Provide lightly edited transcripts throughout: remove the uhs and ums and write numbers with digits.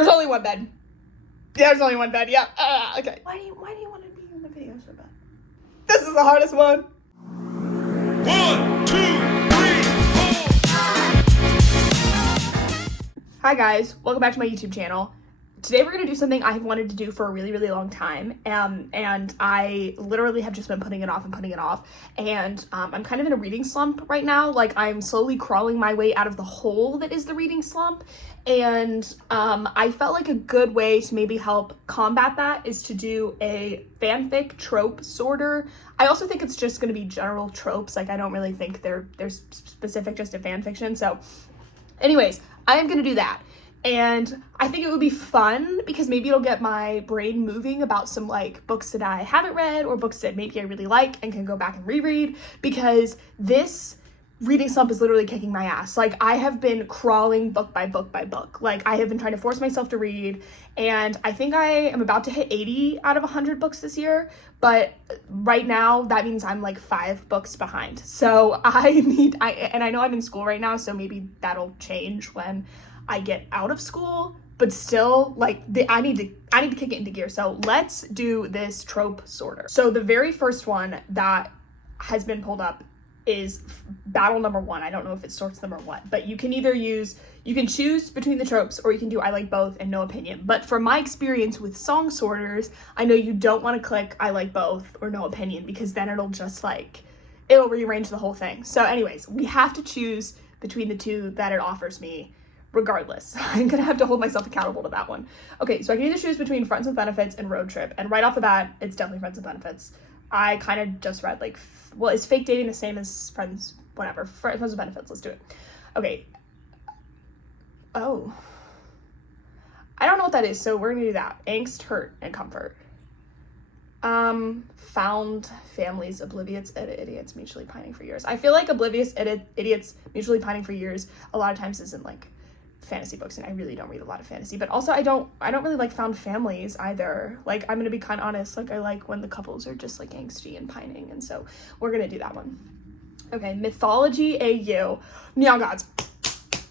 There's only one bed. There's only one bed, yeah. Okay. Why do you want to be in the video so bad? This is the hardest one. 1, 2, 3, 4. Hi guys, welcome back to my YouTube channel. Today we're gonna do something I've wanted to do for a really long time, and I literally have just been putting it off, and I'm kind of in a reading slump right now. Like, I'm slowly crawling my way out of the hole that is the reading slump, and I felt like a good way to maybe help combat that is to do a fanfic trope sorter. I also think it's just gonna be general tropes. Like, I don't really think they're specific just to fan fiction. So anyways, I am gonna do that. And I think it would be fun because maybe it'll get my brain moving about some like books that I haven't read or books that maybe I really like and can go back and reread, because this reading slump is literally kicking my ass. Like, I have been crawling book by book by book. Like, I have been trying to force myself to read, and I think I am about to hit 80 out of 100 books this year, but right now that means I'm like 5 books behind. So I know I'm in school right now, so maybe that'll change when I get out of school, but still, like, I need to kick it into gear. So let's do this trope sorter. So the very first one that has been pulled up is battle number 1. I don't know if it sorts them or what, but you can choose between the tropes, or you can do I like both and no opinion. But from my experience with song sorters, I know you don't want to click I like both or no opinion, because then it'll rearrange the whole thing. So anyways, we have to choose between the two that it offers me. Regardless, I'm gonna have to hold myself accountable to that one. Okay, so I can either choose between Friends with Benefits and Road Trip, and right off the bat, it's definitely Friends with Benefits. I kind of just read like, well, is fake dating the same as Friends? Whatever, Friends with Benefits, let's do it. Okay. Oh. I don't know what that is, so we're gonna do that. Angst, hurt, and comfort. Found families, oblivious idiots, mutually pining for years. I feel like oblivious idiots, mutually pining for years a lot of times isn't like fantasy books, and I really don't read a lot of fantasy, but also I don't really like found families either. Like, I'm gonna be kind of honest, like, I like when the couples are just like angsty and pining, and so we're gonna do that one. Okay, mythology AU, Neon Gods.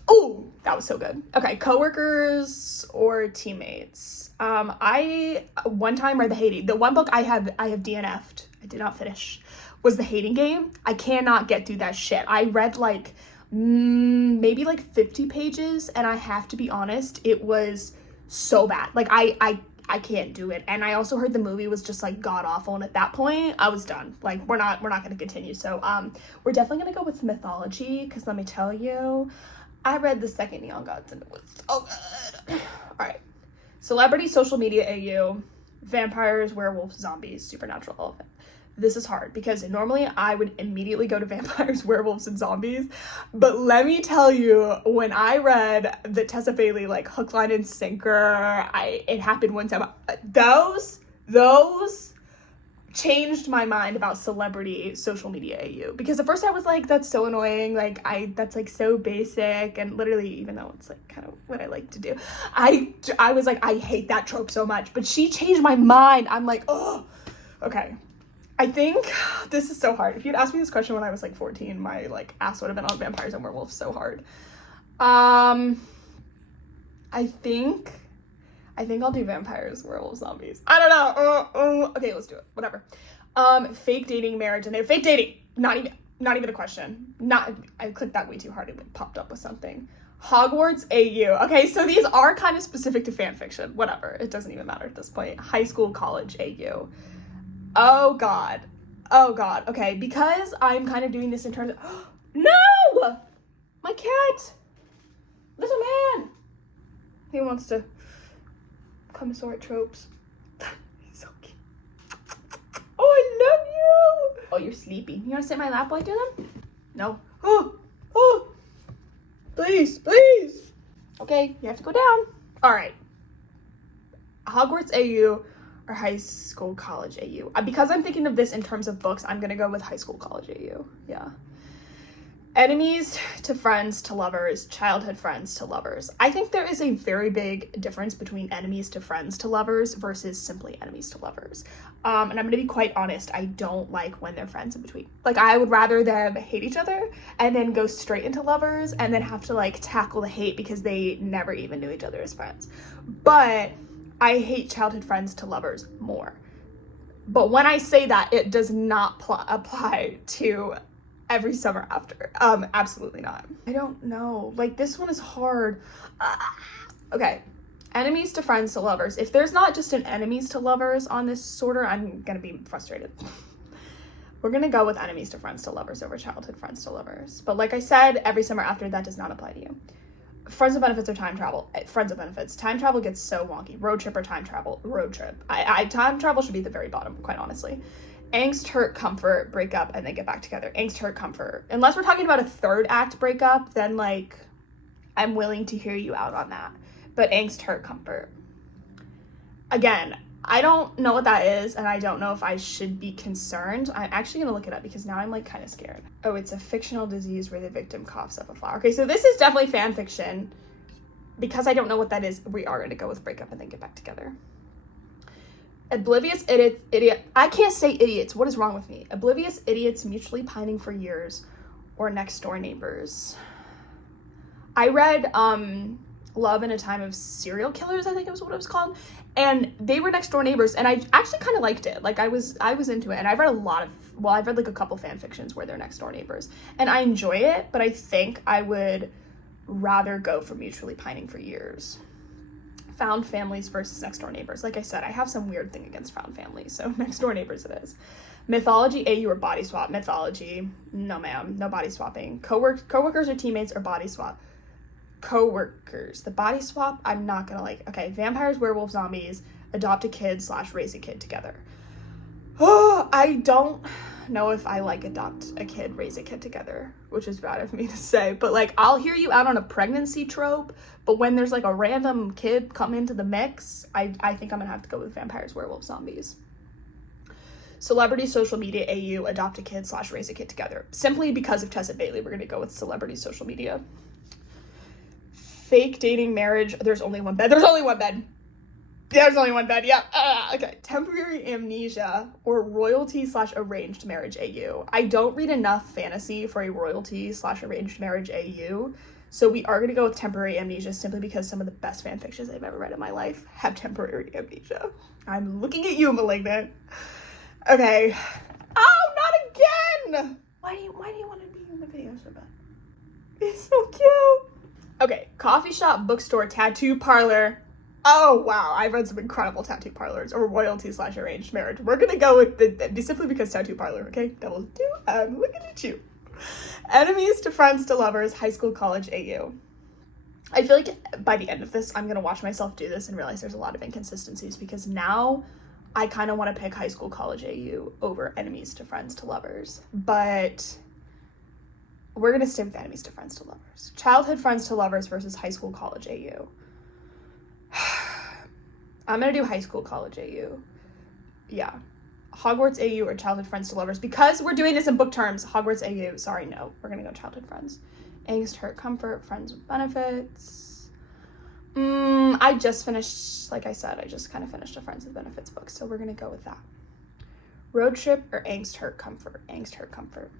Oh, that was so good. Okay, coworkers or teammates. I one time read the one book I have DNF'd, I did not finish, was The Hating Game. I cannot get through that shit. I read like maybe like 50 pages, and I have to be honest, it was so bad. Like, I can't do it. And I also heard the movie was just like god awful, and at that point I was done. Like, we're not gonna continue. So we're definitely gonna go with mythology, because let me tell you, I read the second Neon Gods and it was so good. All right, celebrity, social media AU, vampires, werewolves, zombies, supernatural, elephant. This is hard because normally I would immediately go to vampires, werewolves, and zombies. But let me tell you, when I read the Tessa Bailey, like, hook, line, and sinker, it happened one time. Those changed my mind about celebrity social media AU. Because at first I was like, that's so annoying. Like, that's like so basic. And literally, even though it's like kind of what I like to do, I was like, I hate that trope so much. But she changed my mind. I'm like, oh, okay. I think this is so hard. If you'd asked me this question when I was like 14, my like ass would have been on vampires and werewolves so hard. I think I'll do vampires, werewolves, zombies. I don't know. Okay, let's do it. Whatever. Fake dating, marriage, and they're fake dating. Not even a question. I clicked that way too hard. It like popped up with something. Hogwarts AU. Okay, so these are kind of specific to fan fiction. Whatever. It doesn't even matter at this point. High school, college AU. Oh god. Okay, because I'm kind of doing this in terms of no! My cat! Little man! He wants to come sort tropes. He's so cute. Oh, I love you! Oh, you're sleepy. You wanna sit in my lap while I do them? No. Oh! Please! Okay, you have to go down. Alright. Hogwarts AU or high school, college AU. Because I'm thinking of this in terms of books, I'm gonna go with high school, college AU. Yeah. Enemies to friends to lovers, childhood friends to lovers. I think there is a very big difference between enemies to friends to lovers versus simply enemies to lovers. And I'm going to be quite honest, I don't like when they're friends in between. Like, I would rather them hate each other and then go straight into lovers and then have to like tackle the hate because they never even knew each other as friends. But I hate childhood friends to lovers more. But when I say that, it does not apply to every summer after. Absolutely not. I don't know. Like, this one is hard. Okay. Enemies to friends to lovers. If there's not just an enemies to lovers on this sorter, I'm gonna be frustrated. We're gonna go with enemies to friends to lovers over childhood friends to lovers. But like I said, every summer after, that does not apply to you. Friends with benefits or time travel. Friends with benefits. Time travel gets so wonky. Road trip or time travel. Road trip. Time travel should be at the very bottom, quite honestly. Angst, hurt, comfort, break up, and then get back together. Angst, hurt, comfort. Unless we're talking about a third act breakup, then like, I'm willing to hear you out on that. But angst, hurt, comfort. Again, I don't know what that is, and I don't know if I should be concerned. I'm actually gonna look it up because now I'm like kind of scared. Oh, it's a fictional disease where the victim coughs up a flower. Okay, so this is definitely fan fiction. Because I don't know what that is, we are gonna go with break up and then get back together. Oblivious idiot. I can't say idiots. What is wrong with me? Oblivious idiots mutually pining for years, or next door neighbors. I read Love in a Time of Serial Killers, I think it was what it was called, and they were next door neighbors, and I actually kind of liked it. Like, I was into it, and I've read I've read like a couple fan fictions where they're next door neighbors, and I enjoy it, but I think I would rather go for mutually pining for years. Found families versus next door neighbors. Like I said, I have some weird thing against found families, so next door neighbors it is. Mythology, AU or body swap. Mythology, no ma'am, no body swapping. Coworkers or teammates or body swap. Coworkers. The body swap, I'm not gonna like. Okay, vampires, werewolves, zombies, adopt a kid / raise a kid together. Oh, I don't know if I like adopt a kid, raise a kid together, which is bad of me to say, but like, I'll hear you out on a pregnancy trope, but when there's like a random kid come into the mix, I think I'm gonna have to go with vampires, werewolves, zombies. Celebrity, social media, AU, adopt a kid / raise a kid together. Simply because of Tessa Bailey, we're gonna go with celebrity, social media. Fake dating, marriage, there's only one bed. There's only one bed. There's only one bed, yeah. Okay. Temporary amnesia or royalty / arranged marriage AU. I don't read enough fantasy for a royalty / arranged marriage AU, so we are going to go with temporary amnesia simply because some of the best fan fictions I've ever read in my life have temporary amnesia. I'm looking at you, Malignant. Okay. Oh, not again! Why do you want to be in the video so bad? It's so cute. Okay. Coffee shop, bookstore, tattoo parlor. Oh, wow. I've read some incredible tattoo parlors or royalty / arranged marriage. We're going to go with the simply because tattoo parlor, okay? Double two. I'm looking at you. Enemies to friends to lovers, high school, college, AU. I feel like by the end of this, I'm going to watch myself do this and realize there's a lot of inconsistencies because now I kind of want to pick high school, college, AU over enemies to friends to lovers. But we're going to stay with enemies to friends to lovers. Childhood friends to lovers versus high school, college, AU. I'm gonna do high school, college, AU. Yeah. Hogwarts, AU, or childhood friends to lovers. Because we're doing this in book terms, Hogwarts, AU. Sorry, no. We're gonna go childhood friends. Angst, hurt, comfort, friends with benefits. I just finished, like I said, I just kind of finished a friends with benefits book, so we're gonna go with that. Road trip or angst, hurt, comfort. Angst, hurt, comfort.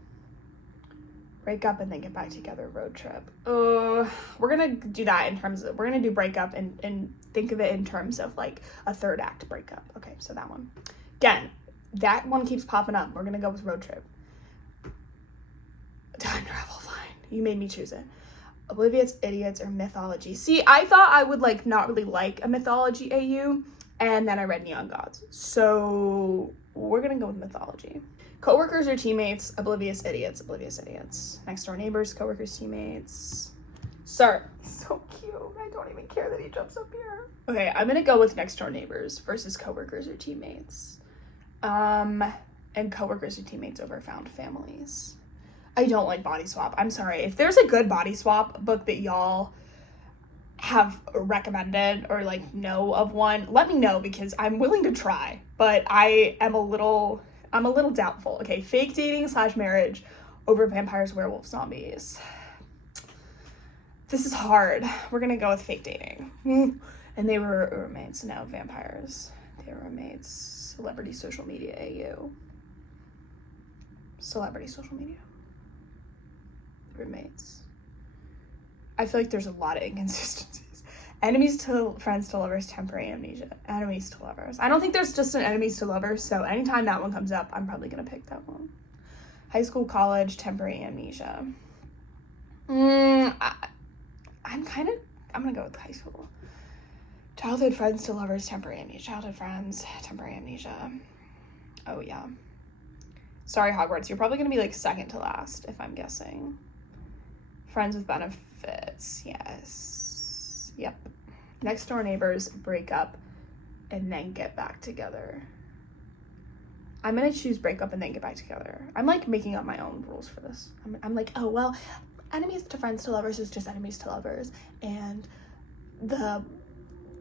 Break up and then get back together, road trip. We're gonna do that in terms of, we're gonna do break up and think of it in terms of like a third act breakup. Okay, so that one. Again, that one keeps popping up. We're gonna go with road trip. Time travel, fine. You made me choose it. Oblivious idiots or mythology. See, I thought I would like not really like a mythology AU, and then I read Neon Gods. So we're gonna go with mythology. Coworkers or teammates, oblivious idiots, oblivious idiots. Next door neighbors, coworkers, teammates. Sir. So cute. I don't even care that he jumps up here. Okay, I'm gonna go with next door neighbors versus coworkers or teammates. And coworkers or teammates over found families. I don't like body swap. I'm sorry. If there's a good body swap book that y'all have recommended or like know of one, let me know because I'm willing to try, but I'm a little doubtful. Okay, fake dating / marriage over vampires, werewolves, zombies. This is hard. We're gonna go with fake dating. And they were roommates, now vampires. They were roommates. Celebrity social media AU. Celebrity social media. Roommates. I feel like there's a lot of inconsistencies. Enemies to friends to lovers, temporary amnesia. Enemies to lovers. I don't think there's just an enemies to lovers, so anytime that one comes up, I'm probably gonna pick that one. High school, college, temporary amnesia. I'm gonna go with high school. Childhood friends to lovers, temporary amnesia. Childhood friends, temporary amnesia. Oh yeah. Sorry, Hogwarts. You're probably gonna be like second to last, if I'm guessing. Friends with benefits. Yes. Yep. Next door neighbors break up and then get back together. I'm gonna choose break up and then get back together. I'm like making up my own rules for this. I'm like, oh well, enemies to friends to lovers is just enemies to lovers, and the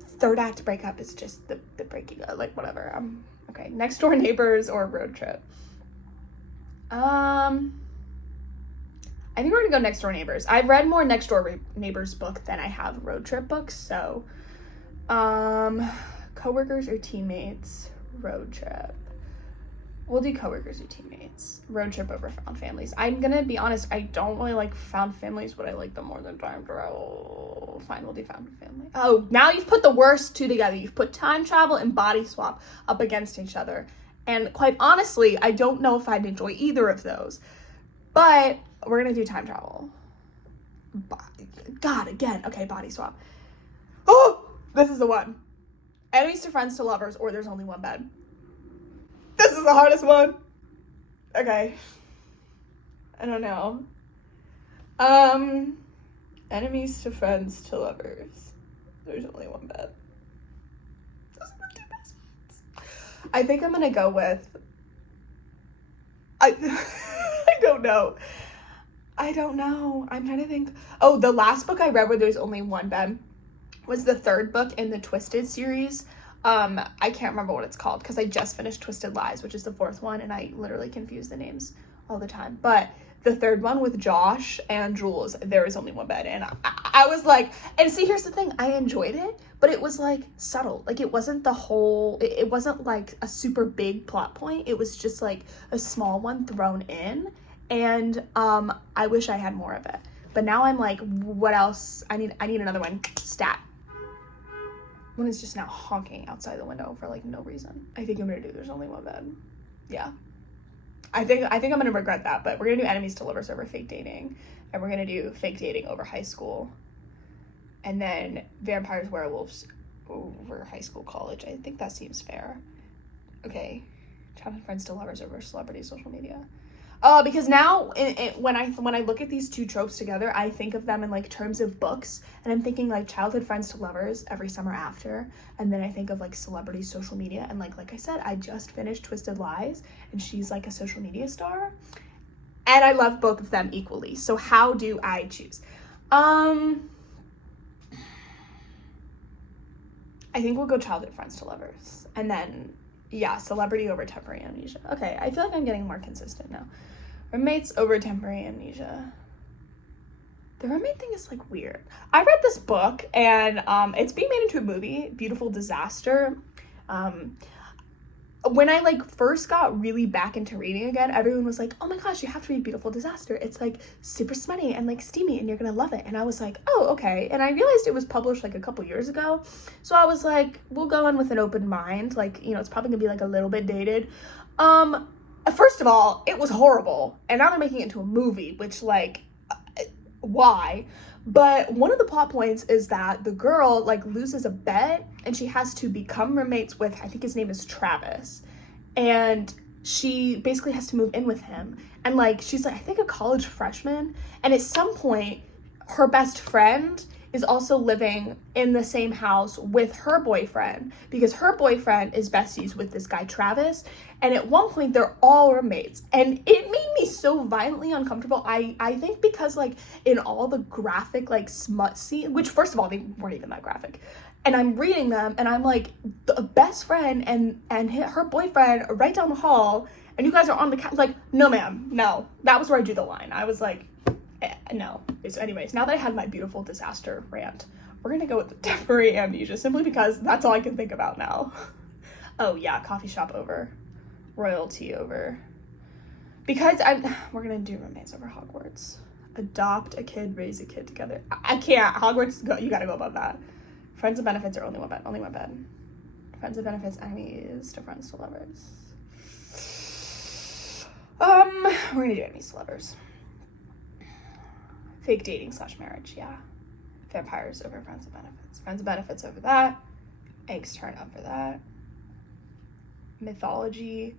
third act breakup is just the breaking up, like whatever. Okay. Next door neighbors or road trip. I think we're gonna go next door neighbors. I've read more next door neighbors book than I have road trip books, so coworkers or teammates, road trip. We'll do coworkers or teammates. Road trip over found families. I'm gonna be honest, I don't really like found families, but I like them more than time travel. Fine, we'll do found family. Oh, now you've put the worst two together. You've put time travel and body swap up against each other. And quite honestly, I don't know if I'd enjoy either of those. But we're gonna do time travel. God, again. Okay, body swap. Oh, this is the one. Enemies to friends to lovers, or there's only one bed. This is the hardest one. Okay. I don't know. Enemies to friends to lovers. There's only one bed. Those are the two best ones. I think I'm gonna go with... I don't know. I'm trying to think. Oh, the last book I read where there's only one bed was the third book in the Twisted series. I can't remember what it's called because I just finished Twisted Lies, which is the fourth one, and I literally confuse the names all the time. But the third one with Josh and Jules, there is only one bed, and I was like, and see, here's the thing, I enjoyed it, but it was like subtle. Like it wasn't the whole, it wasn't like a super big plot point. It was just like a small one thrown in, and I wish I had more of it. But now I'm like, what else? I need another one. Stat. One is just now honking outside the window for like no reason. I think I'm gonna do there's only one bed. Yeah. I think I'm gonna regret that, but we're gonna do enemies to lovers over fake dating, and we're gonna do fake dating over high school, and then vampires, werewolves over high school, college. I think that seems fair. Okay. Childhood friends to lovers over celebrity social media. Because now when I look at these two tropes together, I think of them in like terms of books, and I'm thinking like childhood friends to lovers, Every Summer After, and then I think of like celebrity social media, and like I said, I just finished Twisted Lies, and she's like a social media star, and I love both of them equally. So how do I choose? I think we'll go childhood friends to lovers, and then yeah, celebrity over temporary amnesia. Okay, I feel like I'm getting more consistent now. Roommates over temporary amnesia. The roommate thing is like weird. I read this book, and it's being made into a movie, Beautiful Disaster. When I like first got really back into reading again, everyone was like, oh my gosh, you have to read Beautiful Disaster. It's like super smutty and like steamy, and you're gonna love it. And I was like, oh, okay. And I realized it was published like a couple years ago. So I was like, we'll go in with an open mind. Like, you know, it's probably gonna be like a little bit dated. First of all, it was horrible. And now they're making it into a movie, which like, why? But one of the plot points is that the girl like loses a bet, and she has to become roommates with, I think his name is Travis, and she basically has to move in with him. And like she's like, I think a college freshman, and at some point her best friend is also living in the same house with her boyfriend, because her boyfriend is besties with this guy Travis, and at one point they're all roommates, and it made me so violently uncomfortable. I think because like in all the graphic like smut scene, which first of all they weren't even that graphic, and I'm reading them and I'm like, the best friend and her boyfriend are right down the hall, and you guys are on the couch. Like, no, ma'am, no. That was where I drew the line. I was like, no. So anyways, now that I had my beautiful disaster rant, we're gonna go with the temporary amnesia, simply because that's all I can think about now. Oh yeah, coffee shop over. Royalty over. Because we're gonna do roommates over Hogwarts. Adopt a kid, raise a kid together. I can't. Hogwarts, you gotta go above that. Friends and benefits are only one bed. Only one bed. Friends and benefits, enemies to friends to lovers. We're gonna do enemies to lovers. Fake dating / marriage, yeah. Vampires over friends and benefits. Friends and benefits over that. Eggs turn up for that. Mythology,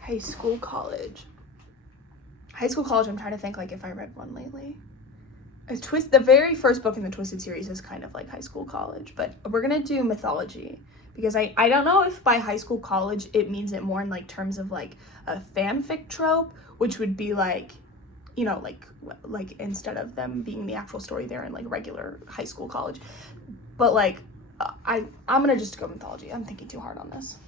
high school, college. High school, college, I'm trying to think, like, if I read one lately. The very first book in the Twisted series is kind of like high school, college, but we're gonna do mythology, because I don't know if by high school, college, it means it more in, like, terms of, like, a fanfic trope, which would be, like, you know, like instead of them being the actual story, they're in, like, regular high school, college. But, like, I'm gonna just go mythology. I'm thinking too hard on this.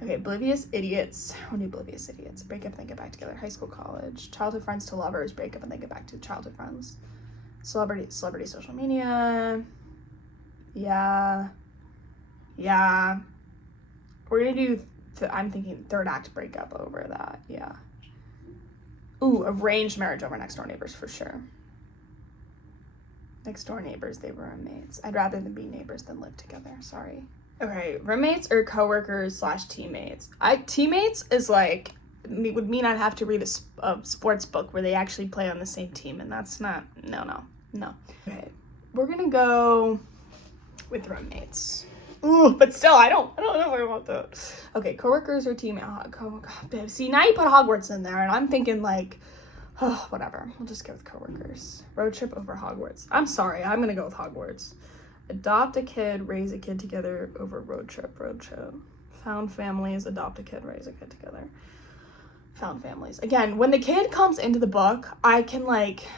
Okay, oblivious idiots. We'll do oblivious idiots. Break up and then get back together. High school, college. Childhood friends to lovers. Break up and then get back to childhood friends. Celebrity social media. Yeah. We're gonna do, I'm thinking third act breakup over that. Yeah. Ooh, arranged marriage over next door neighbors for sure. Next door neighbors, they were roommates. I'd rather than be neighbors than live together. Sorry. Okay, roommates or coworkers / teammates. Teammates is like, would mean I'd have to read a sports book where they actually play on the same team, and that's not, no. Okay, we're gonna go with roommates. Ooh, but still, I don't know if I want that. Okay, coworkers or teammates. See, now you put Hogwarts in there, and I'm thinking like, oh, whatever. We'll just go with coworkers. Road trip over Hogwarts. I'm sorry, I'm gonna go with Hogwarts. Adopt a kid, raise a kid together over road trip. Found families, adopt a kid, raise a kid together. Found families. Again, when the kid comes into the book, I can, like,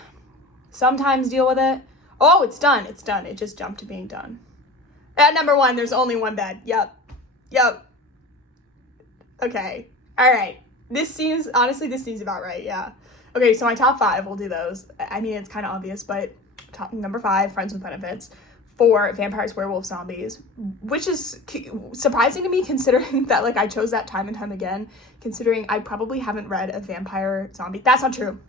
sometimes deal with it. Oh, it's done. It just jumped to being done. At number 1, there's only one bed. Yep. Okay. All right. This seems about right, yeah. Okay, so my top 5, we'll do those. I mean, it's kind of obvious, but number 5, friends with benefits. 4, vampires, werewolves, zombies, which is surprising to me considering that, like, I chose that time and time again, considering I probably haven't read a vampire zombie. That's not true.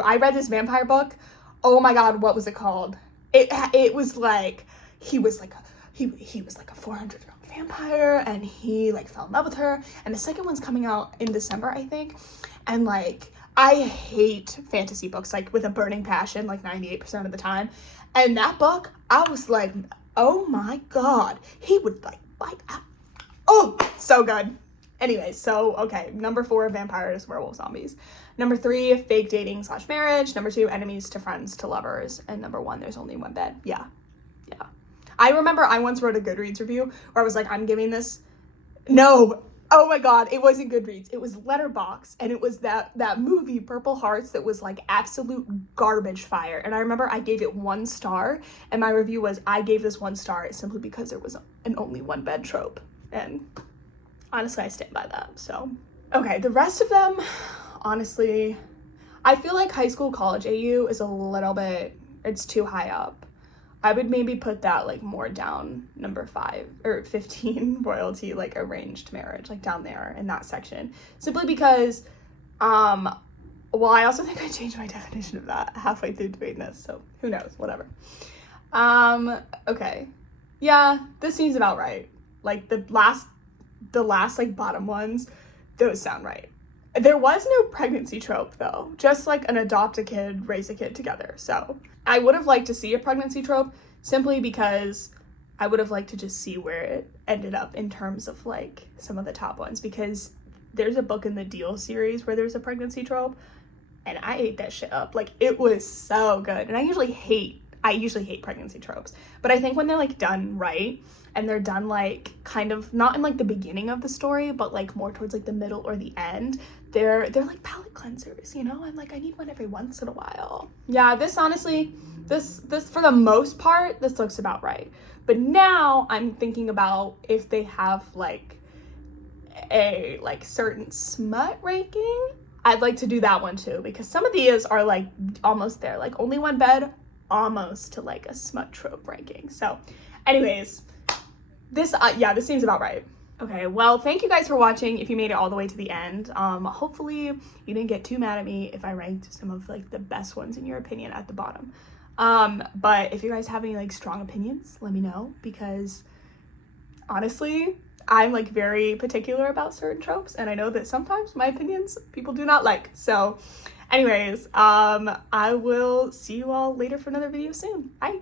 I read this vampire book. Oh my god, what was it called? It was like, he was like a 400-year-old vampire, and he, like, fell in love with her, and the second one's coming out in December, I think, and, like, I hate fantasy books, like, with a burning passion, like, 98% of the time. And that book, I was like, oh my god, he would, like, bite out. Oh, so good. Anyway, so, okay, number 4, vampires, werewolves, zombies. Number 3, fake dating / marriage. Number 2, enemies to friends to lovers. And number 1, there's only one bed. Yeah. I remember I once wrote a Goodreads review where I was like, I'm giving this, no. Oh my god, it wasn't Goodreads. It was Letterboxd, and it was that movie, Purple Hearts, that was, like, absolute garbage fire. And I remember I gave it 1 star, and my review was, I gave this 1 star simply because there was an only one bed trope. And honestly, I stand by that, so. Okay, the rest of them, honestly, I feel like high school, college AU is a little bit, it's too high up. I would maybe put that, like, more down, number 5 or 15, royalty, like, arranged marriage, like, down there in that section, simply because, well, I also think I changed my definition of that halfway through doing this, so who knows, whatever. Okay, yeah, this seems about right. Like, the last, like, bottom ones, those sound right. There was no pregnancy trope, though, just, like, an adopt a kid, raise a kid together, so I would have liked to see a pregnancy trope simply because I would have liked to just see where it ended up in terms of, like, some of the top ones, because there's a book in the Deal series where there's a pregnancy trope, and I ate that shit up. Like, it was so good, and I usually hate pregnancy tropes, but I think when they're, like, done right, and they're done, like, kind of not in, like, the beginning of the story, but, like, more towards, like, the middle or the end, they're like palate cleansers, you know? I'm like, I need one every once in a while. Yeah, this honestly, this for the most part, this looks about right. But now I'm thinking about if they have, like, a like certain smut ranking, I'd like to do that one too, because some of these are like almost there, like only one bed, almost to like a smut trope ranking. So anyways, this this seems about right. Okay, well, thank you guys for watching. If you made it all the way to the end, hopefully you didn't get too mad at me if I ranked some of like the best ones in your opinion at the bottom. But if you guys have any like strong opinions, let me know, because honestly, I'm like very particular about certain tropes, and I know that sometimes my opinions people do not like. So anyways, I will see you all later for another video soon. Bye.